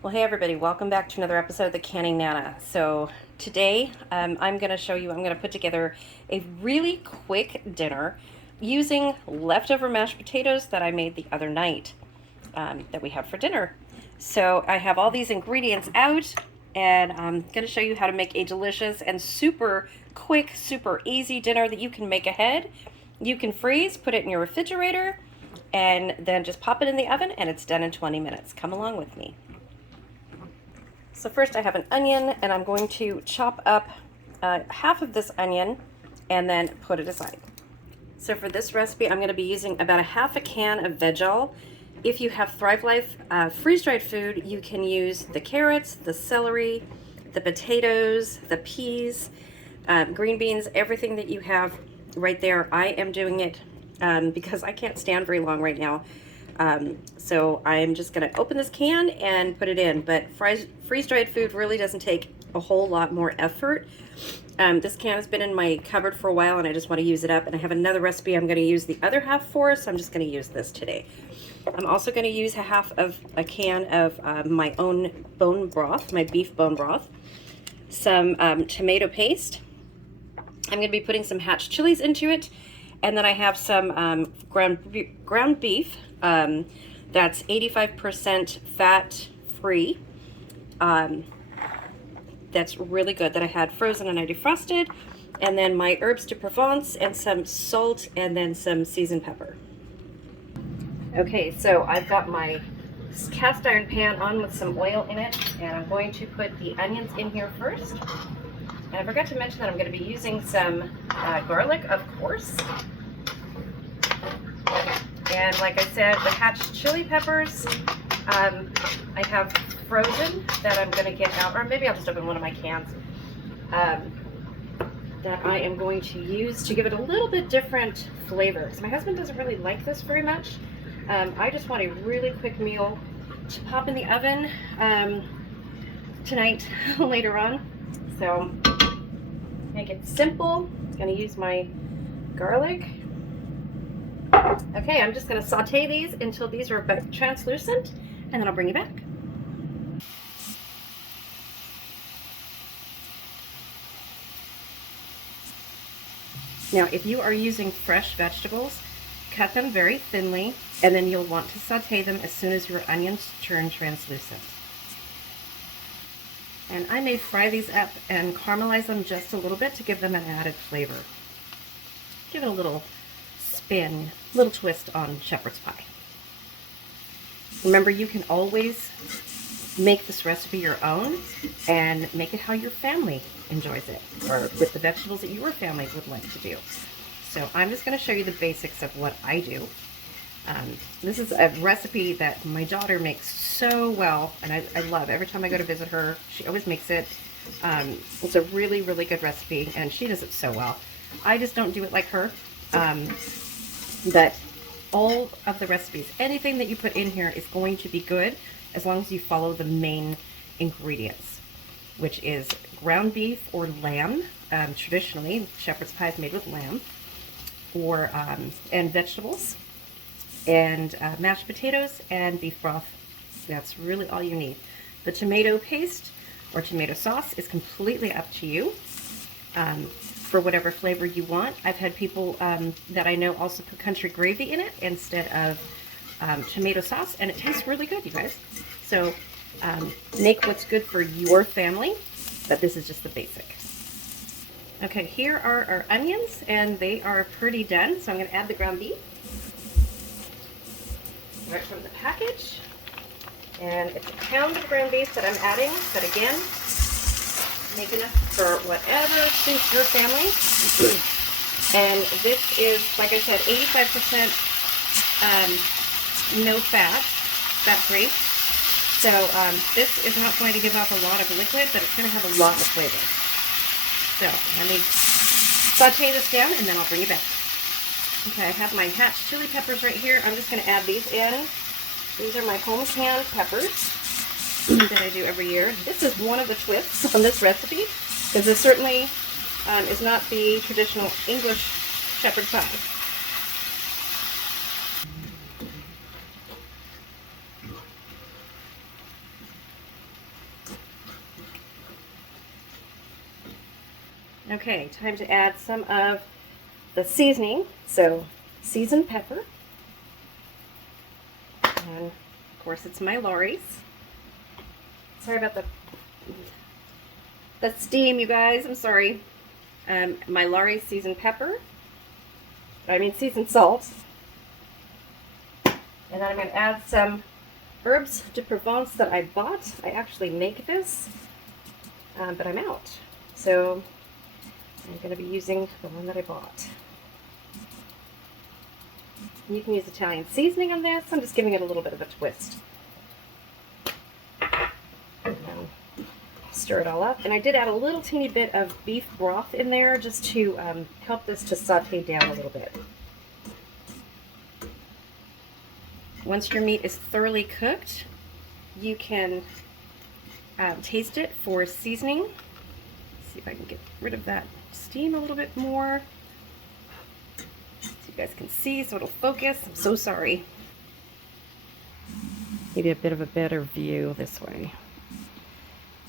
Well, hey everybody, welcome back to another episode of the Canning Nana. So today I'm going to show you, I'm going to put together a really quick dinner using leftover mashed potatoes that I made the other night that we have for dinner. So I have all these ingredients out and I'm going to show you how to make a delicious and super quick, super easy dinner that you can make ahead. You can freeze, put it in your refrigerator, and then just pop it in the oven and it's done in 20 minutes. Come along with me. So first I have an onion and I'm going to chop up half of this onion and then put it aside. So for this recipe I'm going to be using about a half a can of veg oil. If you have Thrive Life freeze-dried food, you can use the carrots, the celery, the potatoes, the peas, green beans, everything that you have right there. I am doing it because I can't stand very long right now. So I'm just going to open this can and put it in, but freeze-dried food really doesn't take a whole lot more effort. This can has been in my cupboard for a while and I just want to use it up, and I have another recipe I'm going to use the other half for, so I'm just going to use this today. I'm also going to use a half of a can of my own bone broth, my beef bone broth, some tomato paste. I'm going to be putting some hatch chilies into it, and then I have some ground beef that's 85% fat free. That's really good, that I had frozen and I defrosted. And then my herbs de Provence and some salt and then some seasoned pepper. Okay, so I've got my cast iron pan on with some oil in it, and I'm going to put the onions in here first. And I forgot to mention that I'm going to be using some garlic, of course. And like I said, the hatch chili peppers, I have frozen that I'm going to get out, or maybe I'll just open one of my cans, that I am going to use to give it a little bit different flavor. Because my husband doesn't really like this very much. I just want a really quick meal to pop in the oven tonight, later on. So, make it simple. I'm going to use my garlic. Okay, I'm just going to saute these until these are about translucent, and then I'll bring you back. Now, if you are using fresh vegetables, cut them very thinly, and then you'll want to saute them as soon as your onions turn translucent. And I may fry these up and caramelize them just a little bit to give them an added flavor. Give it a little spin, little twist on shepherd's pie. Remember, you can always make this recipe your own and make it how your family enjoys it, or with the vegetables that your family would like to do. So I'm just going to show you the basics of what I do. This is a recipe that my daughter makes so well, and I love. Every time I go to visit her, she always makes it. It's a really, really good recipe, and she does it so well. I just don't do it like her. But all of the recipes, anything that you put in here is going to be good as long as you follow the main ingredients, which is ground beef or lamb. Traditionally, shepherd's pie is made with lamb, or and vegetables, and mashed potatoes and beef broth. That's really all you need. The tomato paste or tomato sauce is completely up to you. For whatever flavor you want. I've had people that I know also put country gravy in it instead of tomato sauce, and it tastes really good, you guys. So make what's good for your family, but this is just the basic. Okay, here are our onions, and they are pretty done, so I'm going to add the ground beef right from the package. And it's a pound of ground beef that I'm adding, but again, make enough for whatever suits your family. And this is, like I said, 85% no fat, fat-free. So this is not going to give off a lot of liquid, but it's going to have a lot of flavor. So let me saute this down, and then I'll bring you back. Okay, I have my hatch chili peppers right here. I'm just going to add these in. These are my home canned peppers that I do every year. This is one of the twists on this recipe, because this certainly is not the traditional English shepherd's pie. Okay, time to add some of the seasoning. So, seasoned pepper. And of course it's my Lori's. Sorry about the steam, you guys. I'm sorry. My Lori's seasoned pepper. Seasoned salt. And then I'm going to add some herbs de Provence that I bought. I actually make this, but I'm out. So I'm going to be using the one that I bought. You can use Italian seasoning on this. I'm just giving it a little bit of a twist. Stir it all up. And I did add a little teeny bit of beef broth in there just to help this to saute down a little bit. Once your meat is thoroughly cooked, you can taste it for seasoning. Let's see if I can get rid of that steam a little bit more. So you guys can see, so it'll focus. I'm so sorry. Maybe a bit of a better view this way.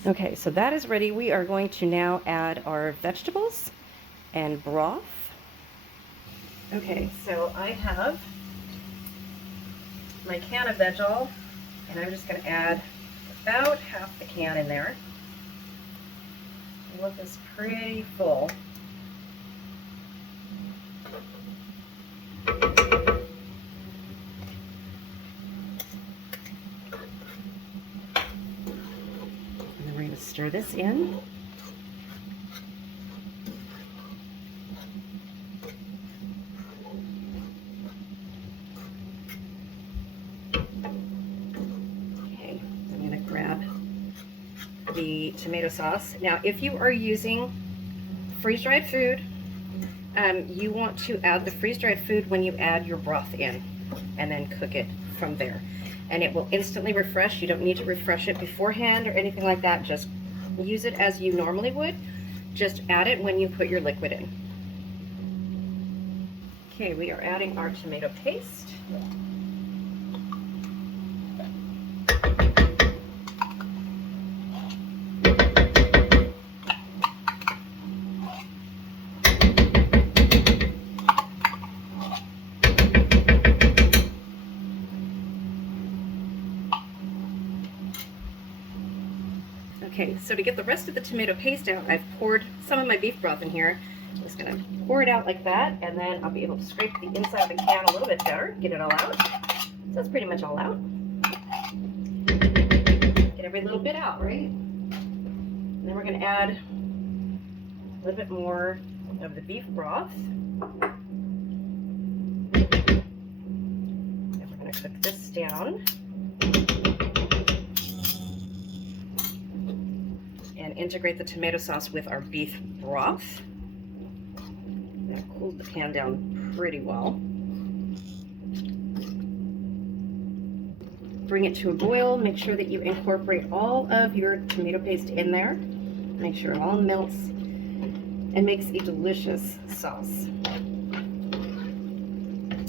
Okay, so that is ready. We are going to now add our vegetables and broth. Okay, so I have my can of veg oil, and I'm just going to add about half the can in there. I want this pretty full. And then we're going to stir this in. The tomato sauce. Now, if you are using freeze-dried food, you want to add the freeze-dried food when you add your broth in, and then cook it from there. And it will instantly refresh. You don't need to refresh it beforehand or anything like that. Just use it as you normally would. Just add it when you put your liquid in. Okay, we are adding our tomato paste. Okay, so to get the rest of the tomato paste out, I've poured some of my beef broth in here. I'm just going to pour it out like that, and then I'll be able to scrape the inside of the can a little bit better, get it all out. So that's pretty much all out. Get every little bit out, right? And then we're going to add a little bit more of the beef broth. And we're going to cook this down. And integrate the tomato sauce with our beef broth. That cooled the pan down pretty well. Bring it to a boil. Make sure that you incorporate all of your tomato paste in there. Make sure it all melts and makes a delicious sauce.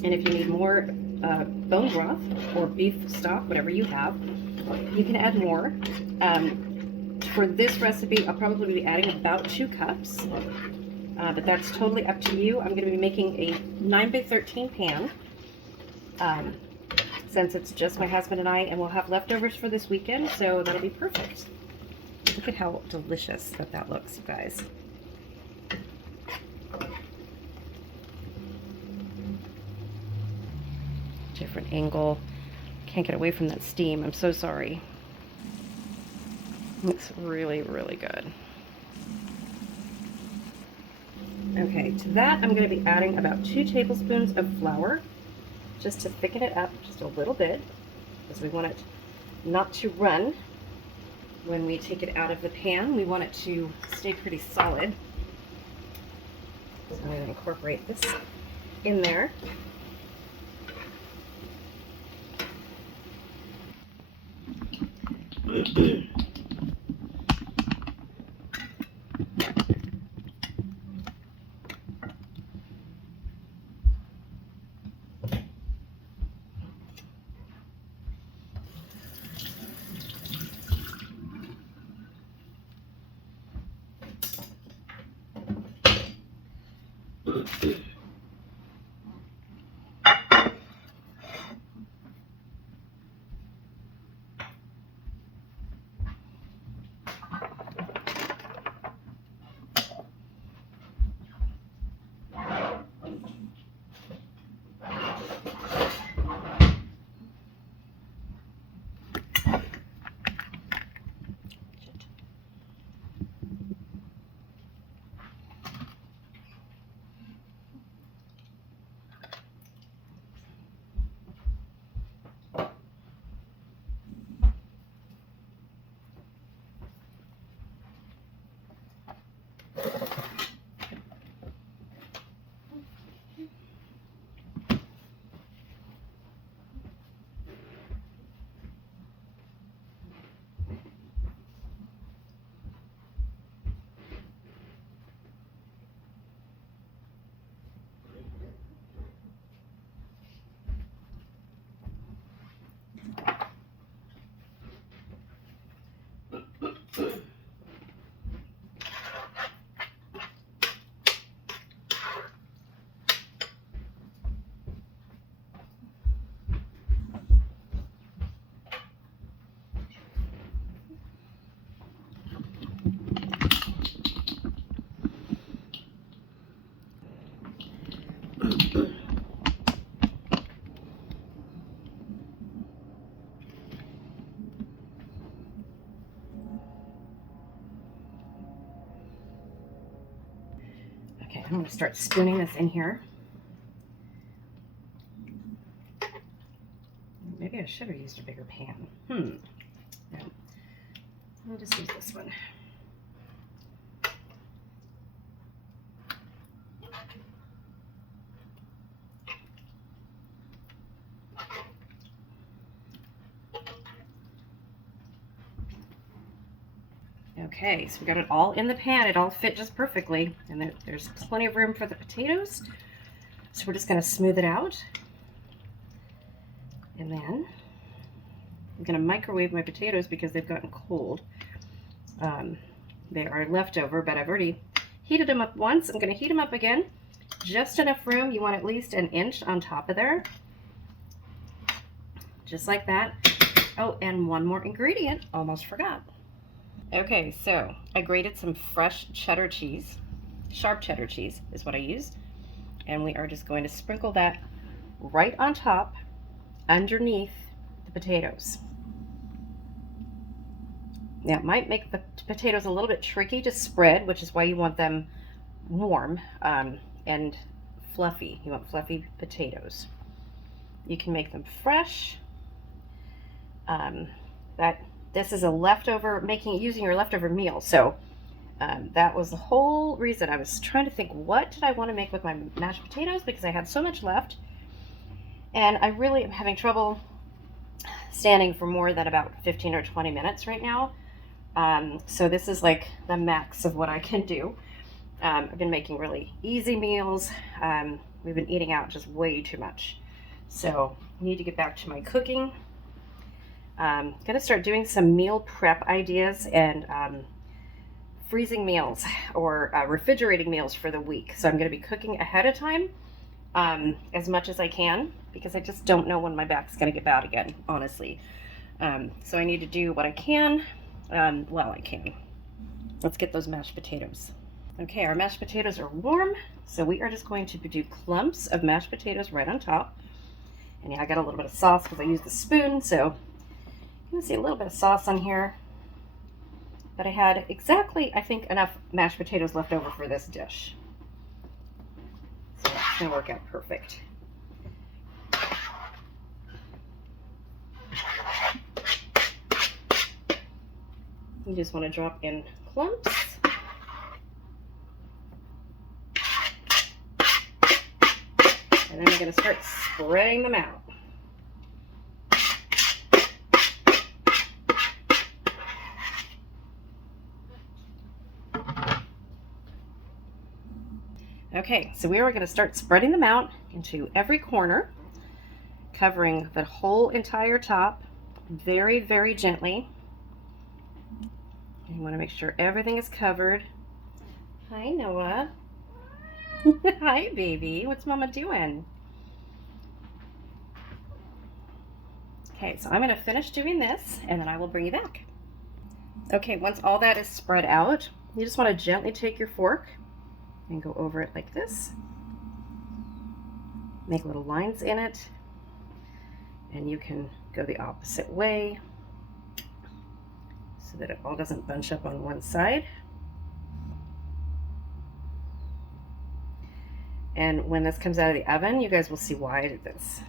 And if you need more bone broth or beef stock, whatever you have, you can add more. For this recipe, I'll probably be adding about 2 cups, but that's totally up to you. I'm going to be making a 9x13 pan, since it's just my husband and I, and we'll have leftovers for this weekend, so that'll be perfect. Look at how delicious that looks, you guys. Different angle. Can't get away from that steam. I'm so sorry. Looks really, really good. Okay, to that I'm going to be adding about 2 tablespoons of flour, just to thicken it up just a little bit, because we want it not to run when we take it out of the pan. We want it to stay pretty solid. So I'm going to incorporate this in there. Okay, I'm going to start spooning this in here. Maybe I should have used a bigger pan. No. I'll just use this one. Okay, so we got it all in the pan. It all fit just perfectly, and there's plenty of room for the potatoes. So we're just going to smooth it out. And then I'm going to microwave my potatoes because they've gotten cold. They are leftover, but I've already heated them up once. I'm going to heat them up again. Just enough room. You want at least an inch on top of there. Just like that. Oh, and one more ingredient. Almost forgot. Okay, so I grated some fresh cheddar cheese. Sharp cheddar cheese is what I used. And we are just going to sprinkle that right on top, underneath the potatoes. Now, it might make the potatoes a little bit tricky to spread, which is why you want them warm and fluffy. You want fluffy potatoes. You can make them fresh. This is a leftover, using your leftover meal. So that was the whole reason I was trying to think, what did I want to make with my mashed potatoes? Because I had so much left. And I really am having trouble standing for more than about 15 or 20 minutes right now. So this is like the max of what I can do. I've been making really easy meals. We've been eating out just way too much. So I need to get back to my cooking. I'm going to start doing some meal prep ideas and freezing meals or refrigerating meals for the week. So I'm going to be cooking ahead of time as much as I can, because I just don't know when my back's going to get bad again, honestly. So I need to do what I can while I can. Let's get those mashed potatoes. Okay, our mashed potatoes are warm, so we are just going to do clumps of mashed potatoes right on top. And yeah, I got a little bit of sauce because I used the spoon, so you can see a little bit of sauce on here. But I had exactly, I think, enough mashed potatoes left over for this dish. So that's going to work out perfect. You just want to drop in clumps. And then we're going to start spreading them out. Okay, so we are going to start spreading them out into every corner, covering the whole entire top very, very gently. You want to make sure everything is covered. Hi, Noah. Hi, baby. What's Mama doing? Okay, so I'm going to finish doing this, and then I will bring you back. Okay, once all that is spread out, you just want to gently take your fork and go over it like this. Make little lines in it, and you can go the opposite way so that it all doesn't bunch up on one side. And when this comes out of the oven, you guys will see why I did this.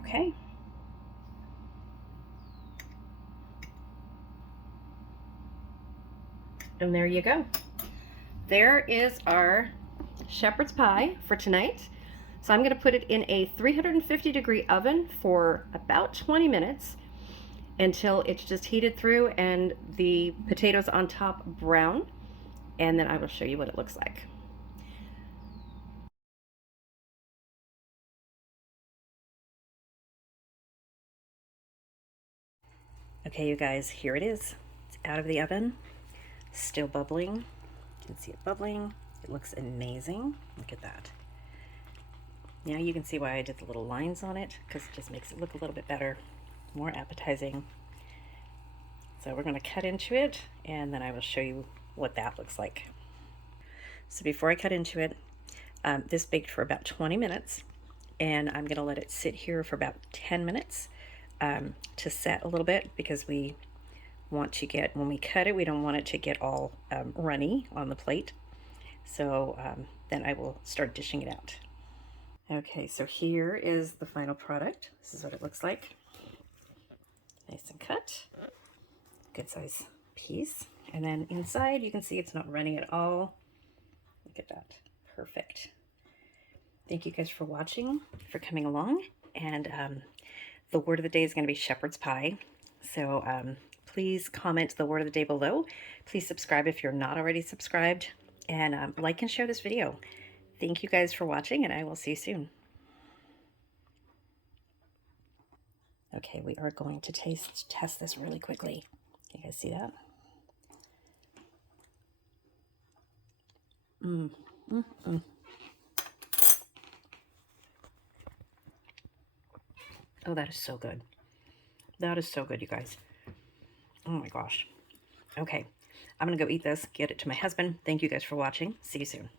Okay. And there you go. There is our shepherd's pie for tonight. So I'm going to put it in a 350-degree oven for about 20 minutes until it's just heated through and the potatoes on top brown. And then I will show you what it looks like. Okay, you guys, here it is. It's out of the oven, still bubbling. You can see it bubbling. It looks amazing. Look at that. Now you can see why I did the little lines on it, because it just makes it look a little bit better, more appetizing. So we're going to cut into it, and then I will show you what that looks like. So before I cut into it, this baked for about 20 minutes, and I'm going to let it sit here for about 10 minutes to set a little bit, because we want to get, when we cut it, we don't want it to get all runny on the plate. So then I will start dishing it out. Okay, so here is the final product. This is what it looks like. Nice and cut. Good size piece. And then inside you can see it's not running at all. Look at that. Perfect. Thank you guys for watching, for coming along. And the word of the day is going to be shepherd's pie. So please comment the word of the day below. Please subscribe if you're not already subscribed. And like and share this video. Thank you guys for watching, and I will see you soon. Okay, we are going to test this really quickly. You guys see that? Oh, that is so good. That is so good, you guys. Oh my gosh. Okay, I'm gonna go eat this, get it to my husband. Thank you guys for watching. See you soon.